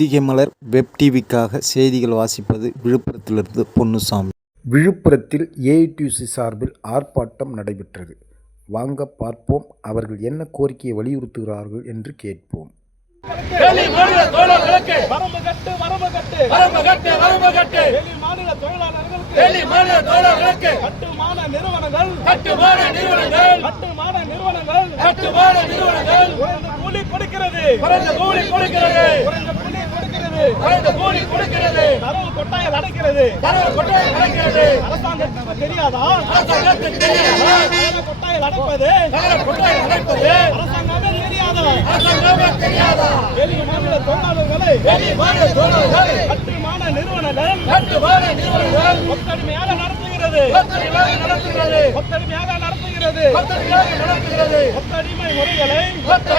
அதிகமலர் web டிவிக்காக செய்திகள் வாசிப்பது விழுப்புரத்திலிருந்து பொன்னுசாமி. விழுப்புரத்தில் ஏஐடியூசி சார்பில் ஆர்ப்பாட்டம் நடைபெற்றது. வாங்க பார்ப்போம் அவர்கள் என்ன கோரிக்கையை வலியுறுத்துகிறார்கள் என்று கேட்போம். நிறுவனங்கள் நிறுவனங்கள் நிறுவனங்கள் கொடுக்கிறது கொடுக்கிறது. குறைந்த கூலி கொடுக்கிறது. குறைந்த கூலி கொடுக்கிறது தரவு கொட்டாயில் அடைக்கிறது தரவு அரசாங்கத்துக்கு தெரியாதா? அரசாங்கத்துக்கு தெரியாதா. கொட்டாயில் அடைப்பது தரவு கொட்டை நடப்பது. அரசாங்கமே தெரியாதா? அரசாங்கமே தெரியாதா? வெளி மாநில தொழிலாளர்களை வெளி மாநில தொழிலாளர்கள் கட்டுமான நிறுவனங்கள் கட்டுமான நிறுவனங்கள் கொத்தடிமையாக நடத்துகிறது. கொத்தடிமையாக நடத்துகிறது. கொத்தடிமையாக நடத்துகிறது. கொத்தடிமையாக நடத்துகிறது. கொத்தடிமை முறைகளை கட்டு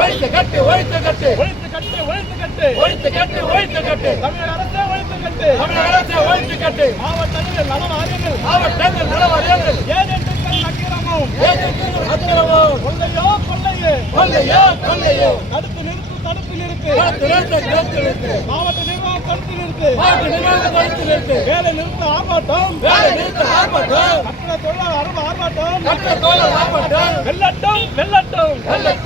ஒழித்து கட்டு ஒழித்து கட்டு. ஒழித்து கட்டு ஒழித்து கட்டு. ஒழித்து கட்டு ஒழித்து கட்டு. தமிழக அரசே ஒழித்து கட்டு. தமிழக அரசு ஒழித்து கட்டு. மாவட்டங்கள் நல வாரியங்கள். மாவட்டங்கள் நலவாரியங்கள் ஏஜென்ட்டுகள் அக்கிரமம். ஏஜென்ட்டுகள் அக்கிரமம். கொள்ளையோ கொள்ளையே. கொள்ளையோ கொள்ளையோ. தடுத்து நிறுத்து தடுத்து நிறுத்து. தடுத்து நிறுத்து தடுத்து நிறுத்து. மாவட்ட நிர்வாகம் தடுத்து நிறுத்து. மாவட்ட நிர்வாகம் தடுத்து நிறுத்து. வேலை நிறுத்த ஆர்ப்பாட்டம். வேலை நிறுத்த ஆர்ப்பாட்டம். கட்டட தொழிலாளர் ஆர்ப்பாட்டம். கட்ட தோழர் ஆர்ப்பாட்டம். வெள்ளட்டம் வெள்ளட்டம். வெள்ளட்டம்.